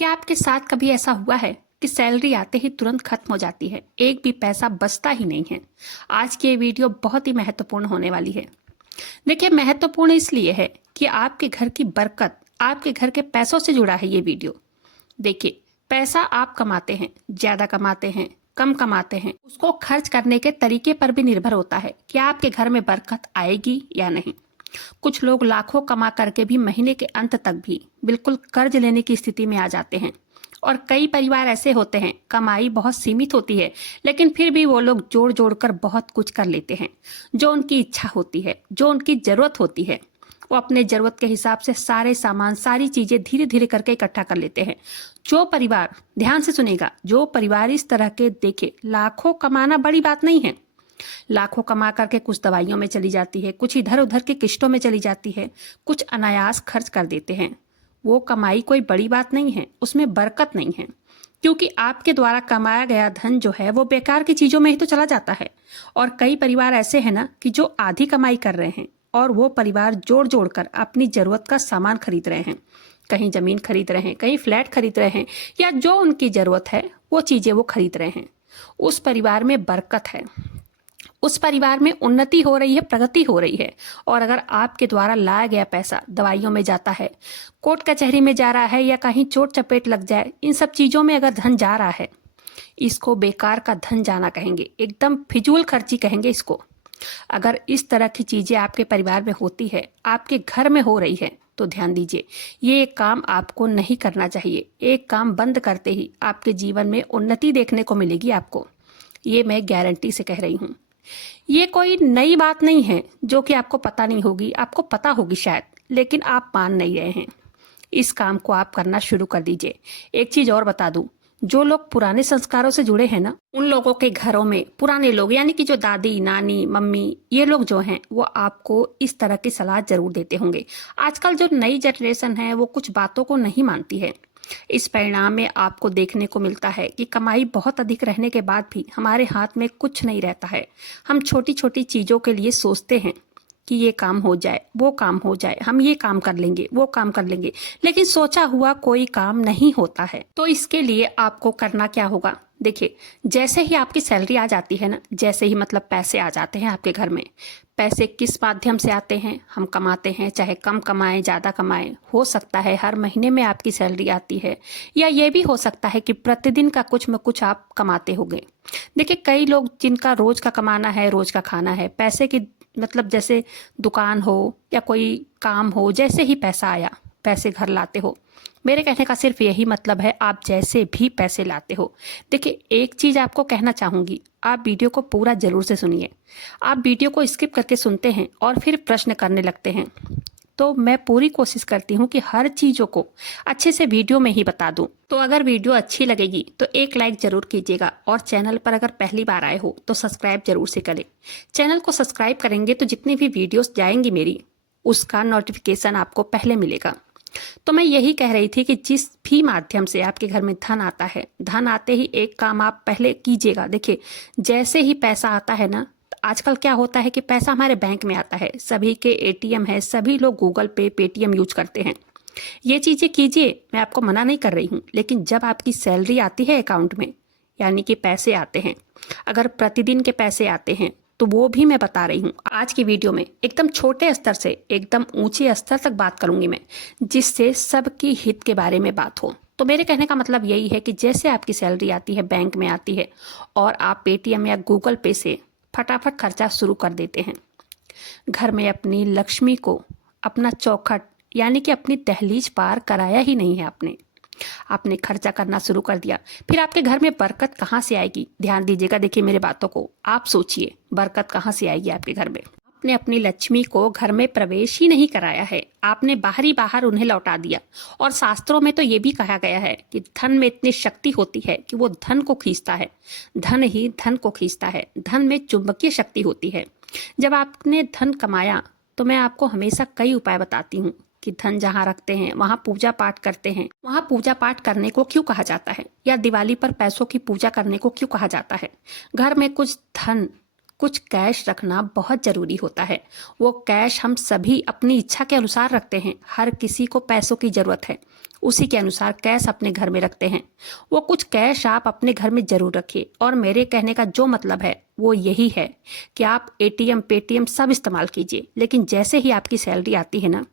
क्या आपके साथ कभी ऐसा हुआ है कि सैलरी आते ही तुरंत खत्म हो जाती है, एक भी पैसा बचता ही नहीं है? आज की ये वीडियो बहुत ही महत्वपूर्ण होने वाली है। देखिए, महत्वपूर्ण इसलिए है कि आपके घर की बरकत, आपके घर के पैसों से जुड़ा है ये वीडियो। देखिए, पैसा आप कमाते हैं, ज्यादा कमाते हैं, कम कमाते हैं, उसको खर्च करने के तरीके पर भी निर्भर होता है कि आपके घर में बरकत आएगी या नहीं। कुछ लोग लाखों कमा करके भी महीने के अंत तक भी बिल्कुल कर्ज लेने की स्थिति में आ जाते हैं। और कई परिवार ऐसे होते हैं, कमाई बहुत सीमित होती है, लेकिन फिर भी वो लोग जोड़ जोड़ कर बहुत कुछ कर लेते हैं। जो उनकी इच्छा होती है, जो उनकी जरूरत होती है, वो अपने जरूरत के हिसाब से सारे सामान, सारी चीजें धीरे धीरे करके इकट्ठा कर लेते हैं। जो परिवार, ध्यान से सुनेगा, जो परिवार इस तरह के देखे, लाखों कमाना बड़ी बात नहीं है। लाखों कमा करके कुछ दवाइयों में चली जाती है, कुछ इधर उधर की किश्तों में चली जाती है, कुछ अनायास खर्च कर देते हैं। वो कमाई कोई बड़ी बात नहीं है, उसमें बरकत नहीं है, क्योंकि आपके द्वारा कमाया गया धन जो है वो बेकार की चीजों में ही तो चला जाता है। और कई परिवार ऐसे हैं ना कि जो आधी कमाई कर रहे हैं और वो परिवार जोड़ जोड़ कर अपनी जरूरत का सामान खरीद रहे हैं। कहीं जमीन खरीद रहे हैं, कहीं फ्लैट खरीद रहे हैं, या जो उनकी जरूरत है वो चीजें वो खरीद रहे हैं। उस परिवार में बरकत है, उस परिवार में उन्नति हो रही है, प्रगति हो रही है। और अगर आपके द्वारा लाया गया पैसा दवाइयों में जाता है, कोर्ट कचहरी में जा रहा है, या कहीं चोट चपेट लग जाए, इन सब चीजों में अगर धन जा रहा है, इसको बेकार का धन जाना कहेंगे, एकदम फिजूल खर्ची कहेंगे इसको। अगर इस तरह की चीजें आपके परिवार में होती है, आपके घर में हो रही है, तो ध्यान दीजिए, ये एक काम आपको नहीं करना चाहिए। एक काम बंद करते ही आपके जीवन में उन्नति देखने को मिलेगी आपको, ये मैं गारंटी से कह रही हूँ। ये कोई नई बात नहीं है जो कि आपको पता नहीं होगी, आपको पता होगी शायद, लेकिन आप मान नहीं रहे हैं। इस काम को आप करना शुरू कर दीजिए। एक चीज और बता दूं, जो लोग पुराने संस्कारों से जुड़े हैं ना, उन लोगों के घरों में पुराने लोग, यानी कि जो दादी, नानी, मम्मी, ये लोग जो हैं, वो आपको इस तरह की सलाह जरूर देते होंगे। आजकल जो नई जनरेशन है वो कुछ बातों को नहीं मानती है। इस परिणाम में आपको देखने को मिलता है कि कमाई बहुत अधिक रहने के बाद भी हमारे हाथ में कुछ नहीं रहता है। हम छोटी छोटी चीजों के लिए सोचते हैं कि ये काम हो जाए, वो काम हो जाए, हम ये काम कर लेंगे, वो काम कर लेंगे, लेकिन सोचा हुआ कोई काम नहीं होता है। तो इसके लिए आपको करना क्या होगा? देखिए, जैसे ही आपकी सैलरी आ जाती है ना, जैसे ही मतलब पैसे आ जाते हैं आपके घर में, पैसे किस माध्यम से आते हैं? हम कमाते हैं, चाहे कम कमाएं, ज्यादा कमाएं, हो सकता है हर महीने में आपकी सैलरी आती है, या ये भी हो सकता है कि प्रतिदिन का कुछ न कुछ आप कमाते होंगे। देखिए, कई लोग जिनका रोज का कमाना है, रोज का खाना है, पैसे की मतलब जैसे दुकान हो या कोई काम हो, जैसे ही पैसा आया पैसे घर लाते हो। मेरे कहने का सिर्फ यही मतलब है, आप जैसे भी पैसे लाते हो। देखिए, एक चीज आपको कहना चाहूंगी, आप वीडियो को पूरा जरूर से सुनिए। आप वीडियो को स्किप करके सुनते हैं और फिर प्रश्न करने लगते हैं, तो मैं पूरी कोशिश करती हूँ कि हर चीजों को अच्छे से वीडियो में ही बता दूं। तो अगर वीडियो अच्छी लगेगी तो एक लाइक जरूर कीजिएगा, और चैनल पर अगर पहली बार आए हो तो सब्सक्राइब जरूर से करें। चैनल को सब्सक्राइब करेंगे तो जितनी भी वीडियोस जाएंगी मेरी, उसका नोटिफिकेशन आपको पहले मिलेगा। तो मैं यही कह रही थी कि जिस भी माध्यम से आपके घर में धन आता है, धन आते ही एक काम आप पहले कीजिएगा। देखिए, जैसे ही पैसा आता है ना, आजकल क्या होता है कि पैसा हमारे बैंक में आता है, सभी के एटीएम है, सभी लोग गूगल पे, पेटीएम यूज करते हैं। ये चीजें कीजिए, मैं आपको मना नहीं कर रही हूँ, लेकिन जब आपकी सैलरी आती है अकाउंट में, यानी कि पैसे आते हैं, अगर प्रतिदिन के पैसे आते हैं, तो वो भी मैं बता रही हूँ आज की वीडियो में। एकदम छोटे स्तर से एकदम ऊंचे स्तर तक बात करूंगी मैं, जिससे सबकी हित के बारे में बात हो। तो मेरे कहने का मतलब यही है कि जैसे आपकी सैलरी आती है, बैंक में आती है, और आप पेटीएम या गूगल पे से फटाफट खर्चा शुरू कर देते हैं। घर में अपनी लक्ष्मी को, अपना चौखट यानी कि अपनी दहलीज पार कराया ही नहीं है आपने खर्चा करना शुरू कर दिया, फिर आपके घर में बरकत कहाँ से आएगी? ध्यान दीजिएगा, देखिए मेरे बातों को, आप सोचिए बरकत कहाँ से आएगी आपके घर में। आपने अपनी लक्ष्मी को घर में प्रवेश ही नहीं कराया है, आपने बाहर उन्हें लौटा दिया। और शास्त्रों में तो ये भी कहा गया है कि धन में इतनी शक्ति होती है कि वो धन को खींचता है, धन ही धन को खींचता है। धन में चुंबकीय शक्ति होती है। जब आपने धन कमाया, तो मैं आपको हमेशा कई उपाय बताती हूँ कि धन जहाँ रखते हैं वहां पूजा पाठ करते हैं। वहां पूजा पाठ करने को क्यों कहा जाता है, या दिवाली पर पैसों की पूजा करने को क्यों कहा जाता है? घर में कुछ धन कुछ कैश रखना बहुत ज़रूरी होता है। वो कैश हम सभी अपनी इच्छा के अनुसार रखते हैं। हर किसी को पैसों की ज़रूरत है, उसी के अनुसार कैश अपने घर में रखते हैं। वो कुछ कैश आप अपने घर में ज़रूर रखिए। और मेरे कहने का जो मतलब है वो यही है कि आप एटीएम पेटीएम सब इस्तेमाल कीजिए, लेकिन जैसे ही आपकी सैलरी आती है ना,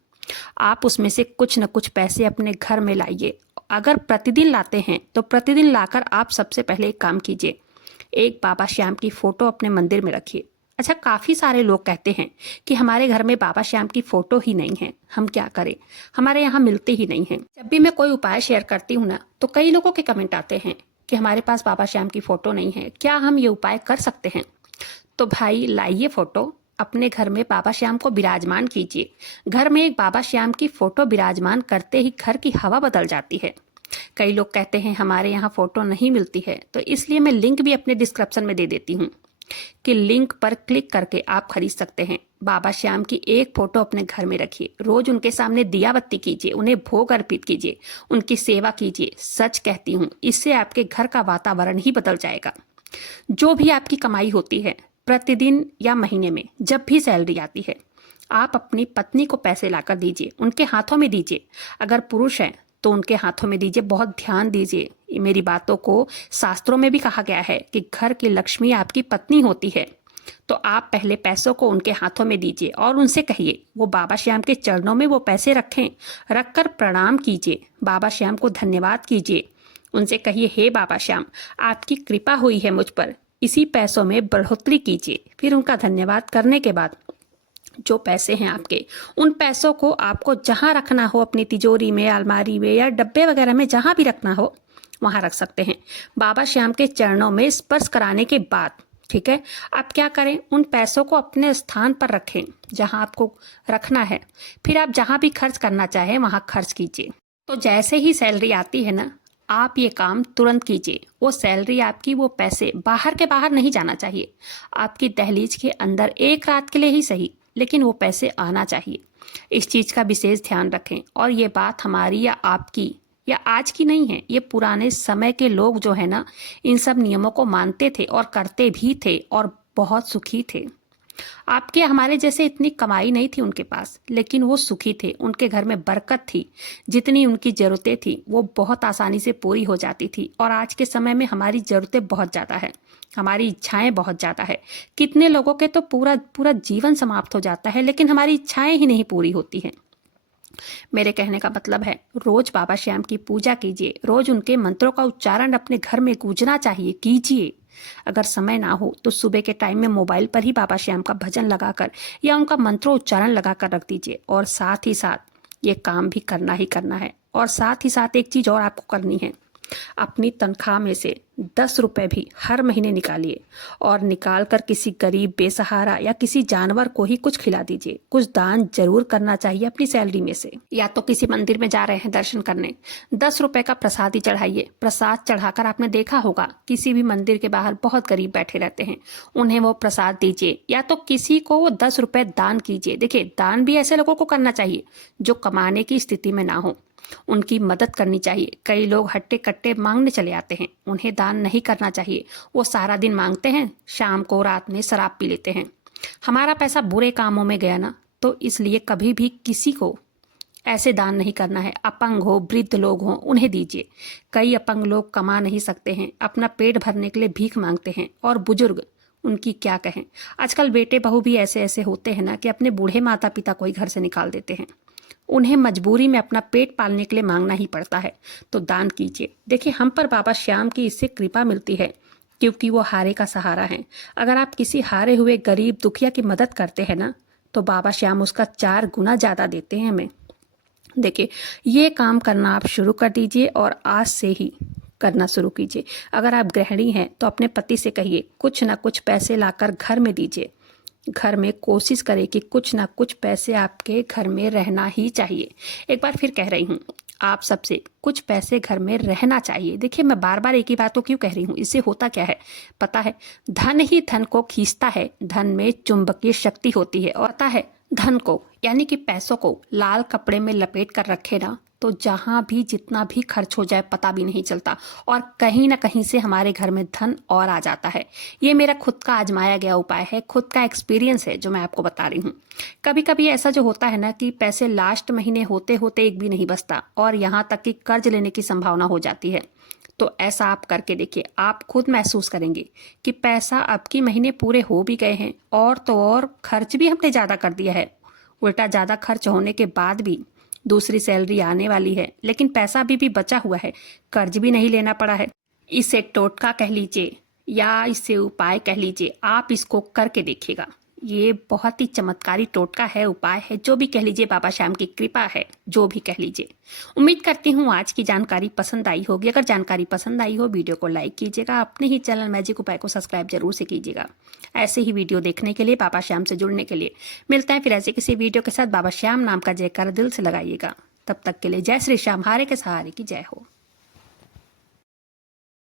आप उसमें से कुछ न कुछ पैसे अपने घर में लाइए। अगर प्रतिदिन लाते हैं तो प्रतिदिन लाकर आप सबसे पहले एक काम कीजिए, एक बाबा श्याम की फ़ोटो अपने मंदिर में रखिए। अच्छा, काफ़ी सारे लोग कहते हैं कि हमारे घर में बाबा श्याम की फ़ोटो ही नहीं है, हम क्या करें, हमारे यहाँ मिलते ही नहीं हैं। जब भी मैं कोई उपाय शेयर करती हूँ ना, तो कई लोगों के कमेंट आते हैं कि हमारे पास बाबा श्याम की फ़ोटो नहीं है, क्या हम ये उपाय कर सकते हैं? तो भाई लाइए फ़ोटो, अपने घर में बाबा श्याम को विराजमान कीजिए। घर में एक बाबा श्याम की फ़ोटो विराजमान करते ही घर की हवा बदल जाती है। कई लोग कहते हैं हमारे यहाँ फ़ोटो नहीं मिलती है, तो इसलिए मैं लिंक भी अपने डिस्क्रिप्शन में दे देती हूँ कि लिंक पर क्लिक करके आप खरीद सकते हैं। बाबा श्याम की एक फ़ोटो अपने घर में रखिए, रोज़ उनके सामने दिया बत्ती कीजिए, उन्हें भोग अर्पित कीजिए, उनकी सेवा कीजिए। सच कहती हूँ, इससे आपके घर का वातावरण ही बदल जाएगा। जो भी आपकी कमाई होती है, प्रतिदिन या महीने में जब भी सैलरी आती है, आप अपनी पत्नी को पैसे लाकर दीजिए, उनके हाथों में दीजिए। अगर पुरुष हैं तो उनके हाथों में दीजिए, बहुत ध्यान दीजिए मेरी बातों को। शास्त्रों में भी कहा गया है कि घर की लक्ष्मी आपकी पत्नी होती है। तो आप पहले पैसों को उनके हाथों में दीजिए और उनसे कहिए वो बाबा श्याम के चरणों में वो पैसे रखें, रखकर प्रणाम कीजिए, बाबा श्याम को धन्यवाद कीजिए। उनसे कहिए, हे बाबा श्याम, आपकी कृपा हुई है मुझ पर, इसी पैसों में बढ़ोतरी कीजिए। फिर उनका धन्यवाद करने के बाद जो पैसे हैं आपके, उन पैसों को आपको जहां रखना हो, अपनी तिजोरी में, अलमारी में या डब्बे वगैरह में, जहां भी रखना हो वहां रख सकते हैं। बाबा श्याम के चरणों में स्पर्श कराने के बाद, ठीक है, आप क्या करें, उन पैसों को अपने स्थान पर रखें जहां आपको रखना है। फिर आप जहां भी खर्च करना चाहें वहां खर्च कीजिए। तो जैसे ही सैलरी आती है ना, आप ये काम तुरंत कीजिए। वो सैलरी आपकी, वो पैसे बाहर के बाहर नहीं जाना चाहिए, आपकी दहलीज के अंदर एक रात के लिए ही सही, लेकिन वो पैसे आना चाहिए। इस चीज़ का विशेष ध्यान रखें। और ये बात हमारी या आपकी या आज की नहीं है, ये पुराने समय के लोग जो है ना, इन सब नियमों को मानते थे और करते भी थे और बहुत सुखी थे। आपके हमारे जैसे इतनी कमाई नहीं थी उनके पास, लेकिन वो सुखी थे, उनके घर में बरकत थी। जितनी उनकी ज़रूरतें थी वो बहुत आसानी से पूरी हो जाती थी। और आज के समय में हमारी ज़रूरतें बहुत ज़्यादा है, हमारी इच्छाएं बहुत ज़्यादा है। कितने लोगों के तो पूरा पूरा जीवन समाप्त हो जाता है, लेकिन हमारी इच्छाएं ही नहीं पूरी होती हैं। मेरे कहने का मतलब है, रोज बाबा श्याम की पूजा कीजिए, रोज उनके मंत्रों का उच्चारण अपने घर में गूंजना चाहिए, कीजिए। अगर समय ना हो तो सुबह के टाइम में मोबाइल पर ही बाबा श्याम का भजन लगाकर या उनका मंत्रोच्चारण लगाकर रख दीजिए। और साथ ही साथ ये काम भी करना ही करना है। और साथ ही साथ एक चीज़ और आपको करनी है, अपनी तनख्वाह में से 10 रुपए भी हर महीने निकालिए और निकाल कर किसी गरीब, बेसहारा या किसी जानवर को ही कुछ खिला दीजिए। कुछ दान जरूर करना चाहिए अपनी सैलरी में से। या तो किसी मंदिर में जा रहे हैं दर्शन करने, 10 रुपए का प्रसाद ही चढ़ाइए। प्रसाद चढ़ाकर आपने देखा होगा किसी भी मंदिर के बाहर बहुत गरीब बैठे रहते हैं, उन्हें वो प्रसाद दीजिए। या तो किसी को वो 10 रुपए दान कीजिए। देखिए, दान भी ऐसे लोगों को करना चाहिए जो कमाने की स्थिति में ना हो, उनकी मदद करनी चाहिए। कई लोग हट्टे कट्टे मांगने चले आते हैं, उन्हें दान नहीं करना चाहिए। वो सारा दिन मांगते हैं, शाम को रात में शराब पी लेते हैं। हमारा पैसा बुरे कामों में गया ना, तो इसलिए कभी भी किसी को ऐसे दान नहीं करना है। अपंग हो, वृद्ध लोग हों, उन्हें दीजिए। कई अपंग लोग कमा नहीं सकते हैं, अपना पेट भरने के लिए भीख मांगते हैं। और बुजुर्ग, उनकी क्या कहें। आजकल बेटे बहू भी ऐसे ऐसे होते हैं ना कि अपने बूढ़े माता पिता को ही घर से निकाल देते हैं। उन्हें मजबूरी में अपना पेट पालने के लिए मांगना ही पड़ता है। तो दान कीजिए। देखिए, हम पर बाबा श्याम की इससे कृपा मिलती है क्योंकि वो हारे का सहारा है। अगर आप किसी हारे हुए गरीब दुखिया की मदद करते हैं ना, तो बाबा श्याम उसका 4 गुना ज़्यादा देते हैं हमें। देखिए, ये काम करना आप शुरू कर दीजिए और आज से ही करना शुरू कीजिए। अगर आप गृहिणी हैं तो अपने पति से कहिए कुछ ना कुछ पैसे लाकर घर में दीजिए। घर में कोशिश करें कि कुछ ना कुछ पैसे आपके घर में रहना ही चाहिए। एक बार फिर कह रही हूँ, आप सबसे कुछ पैसे घर में रहना चाहिए। देखिए, मैं बार बार एक ही बात को क्यों कह रही हूँ, इससे होता क्या है पता है, धन ही धन को खींचता है। धन में चुंबकीय शक्ति होती है। और पता है, धन को यानी कि पैसों को लाल कपड़े में लपेट कर रखे ना, तो जहाँ भी जितना भी खर्च हो जाए पता भी नहीं चलता और कहीं ना कहीं से हमारे घर में धन और आ जाता है। ये मेरा खुद का आजमाया गया उपाय है, खुद का एक्सपीरियंस है जो मैं आपको बता रही हूँ। कभी कभी ऐसा जो होता है ना कि पैसे लास्ट महीने होते होते एक भी नहीं बचता और यहाँ तक कि कर्ज लेने की संभावना हो जाती है। तो ऐसा आप करके देखिए, आप खुद महसूस करेंगे कि पैसा आपकी महीने पूरे हो भी गए हैं और तो और खर्च भी हमने ज़्यादा कर दिया है। उल्टा ज़्यादा खर्च होने के बाद भी दूसरी सैलरी आने वाली है लेकिन पैसा अभी भी बचा हुआ है, कर्ज भी नहीं लेना पड़ा है। इसे टोटका कह लीजिए या इसे उपाय कह लीजिए, आप इसको करके देखिएगा। ये बहुत ही चमत्कारी टोटका है, उपाय है, जो भी कह लीजिए, बाबा श्याम की कृपा है, जो भी कह लीजिए। उम्मीद करती हूँ आज की जानकारी पसंद आई होगी। अगर जानकारी पसंद आई हो वीडियो को लाइक कीजिएगा, अपने ही चैनल मैजिक उपाय को सब्सक्राइब जरूर से कीजिएगा। ऐसे ही वीडियो देखने के लिए, बाबा श्याम से जुड़ने के लिए। मिलते हैं फिर ऐसे किसी वीडियो के साथ। बाबा श्याम नाम का जयकार दिल से लगाइएगा। तब तक के लिए जय श्री श्याम, हारे के सहारे की जय हो।